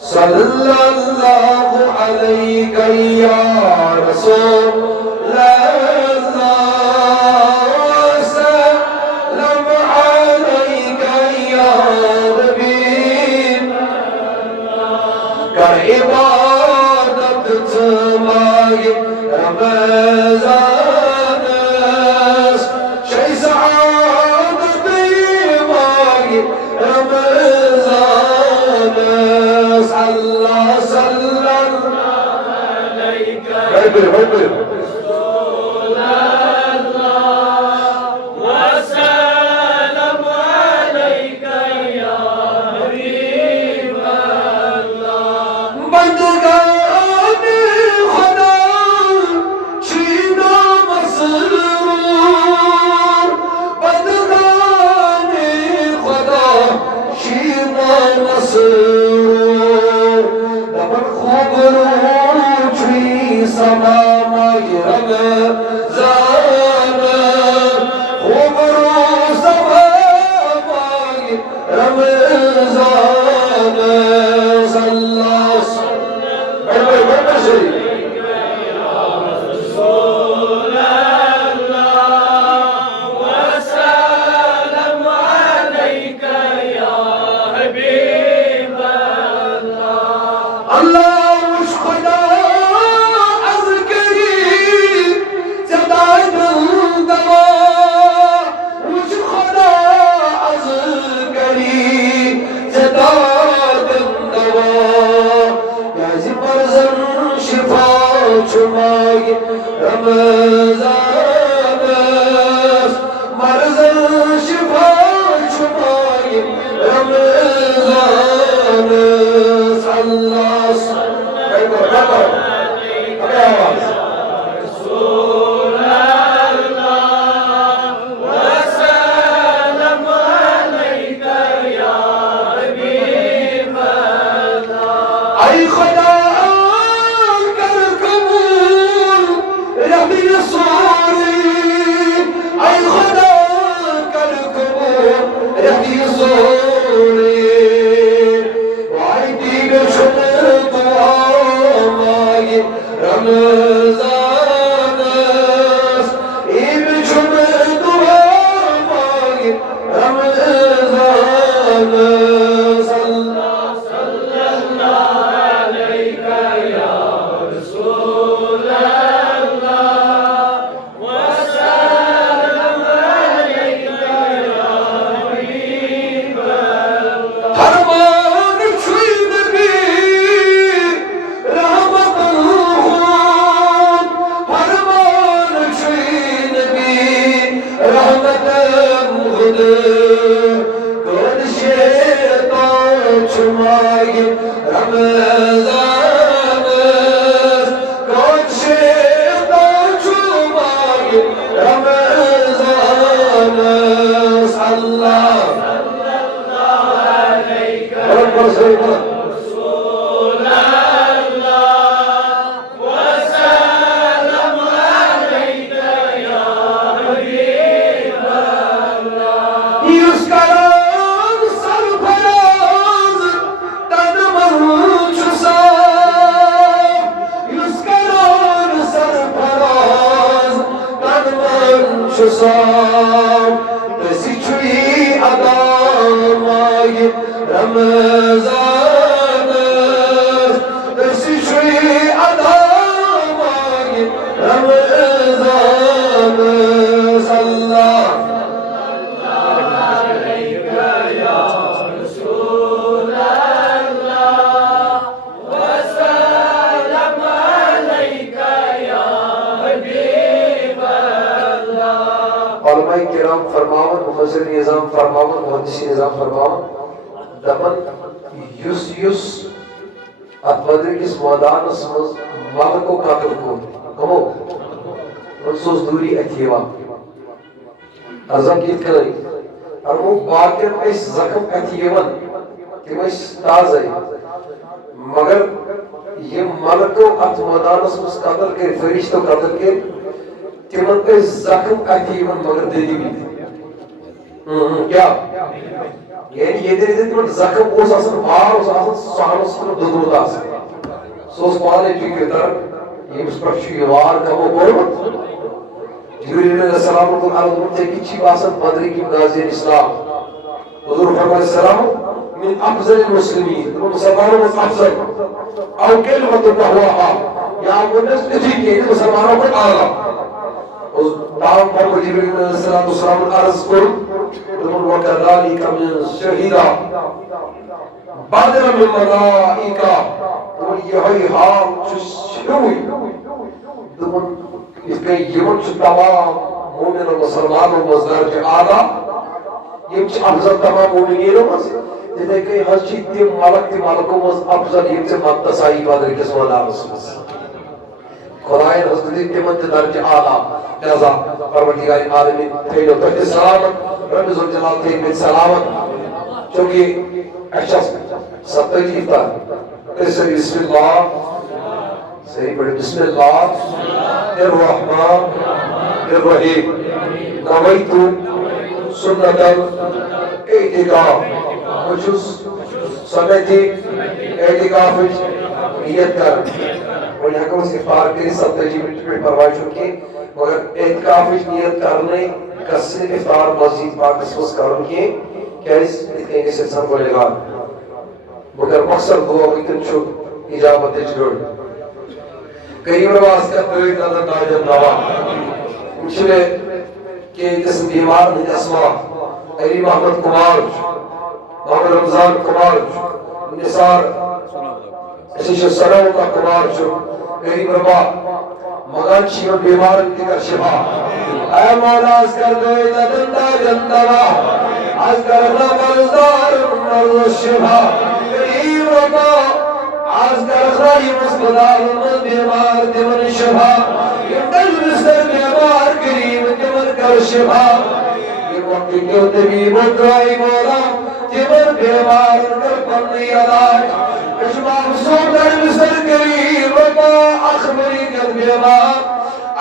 सल्लल्लाहु अलैहि या रसूल इबादत मांगे रमज़ान शहीद मांगे रमज़ान सल्लल्लाहु अलैहि मगर ये मलको अत मैदानस मस कत्ल कर फरिश्तो कत्ल कर तिमन जख्म अत मगर दली क्या यानी ये दिन तिमन जख्म ओस आसन बार ओस आसन सहनस दुदमुत आसन सोस पाने फिक्र यम्स पर वार कमो कोरमत जिब्रील अलैहिस्सलाम को अर्ज़ की छी बासन बदरी की गाज़ी इस्लाम हुजूर फरमाए सलाम मिन अफजल मुस्लिमीन तो मुसलमानों में अफजल औ कलिमतु हुआ या मुनस इसी के मुसलमानों को आला उस ताम पर जिब्रील अलैहिस्सलाम अर्ज़ को तुम वकदालिक मिन शहीदा बदर मिन मलाइका और यही हाल शुरू तुम इसके यमन तमाम मोमिन और मुसलमानों मजदर के आला ये अफजल तमाम मोमिनों में जिसे के हज तिम मलकों में अफजल ये से मत्तसाई बदर के सवाल खुदाए हजरत तिमन दर्ज आला लिहाजा परवरदिगार आलमीन थे तो सलामत रब जुल जलाल थे में सलामत क्योंकि अच्छा सत्तजी था ऐसे बिस्मिल्लाह सही पढ़े बिस्मिल्लाह अर्रहमान अर्रहीम नवैतु सुन्नतल एतिकाफ मुझुस समेती एतिकाफ नियत कर और यहाँ को इफ्तार के 70 मिनट में परवाह चुकी मगर एतिकाफ नियत करने कसर इफ्तार मस्जिद पाक डिस्कस करूँ कि क्या इस इतने से सब बोलेगा मगर मकसद हुआ इतने छुप इजाबत जरूर कई प्रवास का कोई नजर ना जन्नवा मुझे के जिस बीमार ने असमा अली मोहम्मद कुमार मोहम्मद रमजान कुमार निसार ऐसे सलाम का कुमार जो कई प्रभा मगर जीवन बीमार का शिफा ऐ मौला अस्कर दो जन्नता जन्नवा अस्कर ना मर्दार मर्द शिफा कई प्रभा अस्कर खाई मुस्कुरार बीमार दिमन शिफा इंदल मिस्र बीमार करीम दिमन कर शिफा ये वक्त क्यों तभी मुद्राई मौला दिमन बीमार कर पन्नी अलाज इस्माम सोकर मिस्र करीम रबा अखबरी कर बीमार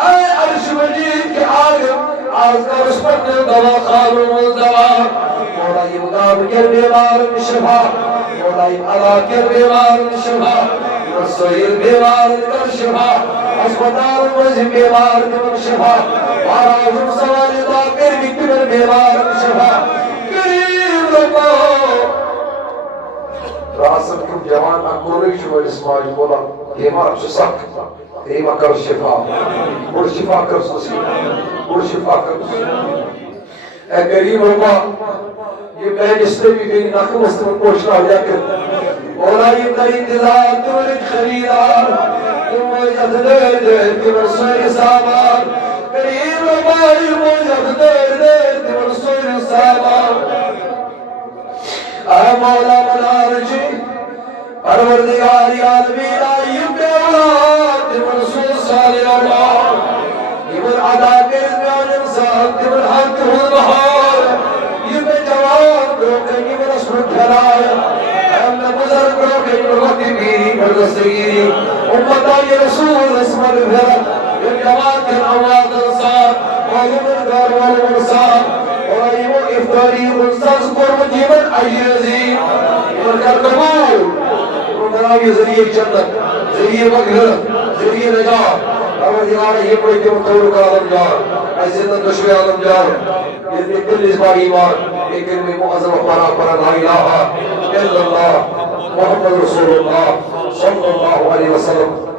ऐ अर्श मजीद के आगम अस्कर उस पर दवा खालू दवा मौला ये मुदाब के बीमार शिफा मौला ये अला के बीमार शिफा रसोई बीमार कर शिफा अस्पताल में बीमार कर शिफा आराम सवाल ताकर बिकबर बीमार शिफा करीम रब्बा रासत को जवान अकोरी शुभ इस्माइल बोला बीमार सक बीमा कर शिफा और शिफा कर सुसी और शिफा कर ए करीम रब्बा ये मैं जिसने भी मेरी नाक मस्तक पोषना हो जाकर मौला ये तेरा इंतजार तुम्हारे खरीदार तुम मुझे दे दे तुम सोए सामान करीम रब्बा ये मुझे दे दे तुम सोए सामान आ मौला मनारजी परवरदिगार आलमीन आयब बेऔलाद तुम सोए साले औलाद इबर अदा के जान इंसान तुम हक हो बहार ये जवान को कहीं मेरा सुन खलाया बुजुर्ग को कहीं वक्ती बीरी बरसगीरी उम्मता ये रसूल इसमल भरा ये जवान के आवाज अंसार मालूम दार मालूम अंसार और ये वो इफ्तारी उनसास कुर्ब जीवन अय्यजी और कर कबूल उनका ये जरिए जन्नत जरिए मगफिरत जरिए नजात और दिवार ये कोई के तौर का आलम जान ऐसे तो दुश्मन आलम जान ये निकल इस बार ईमान एक में मुअज़्ज़म परा परा ला इलाहा इल्लल्लाह मुहम्मद रसूलुल्लाह सल्लल्लाहु अलैहि वसल्लम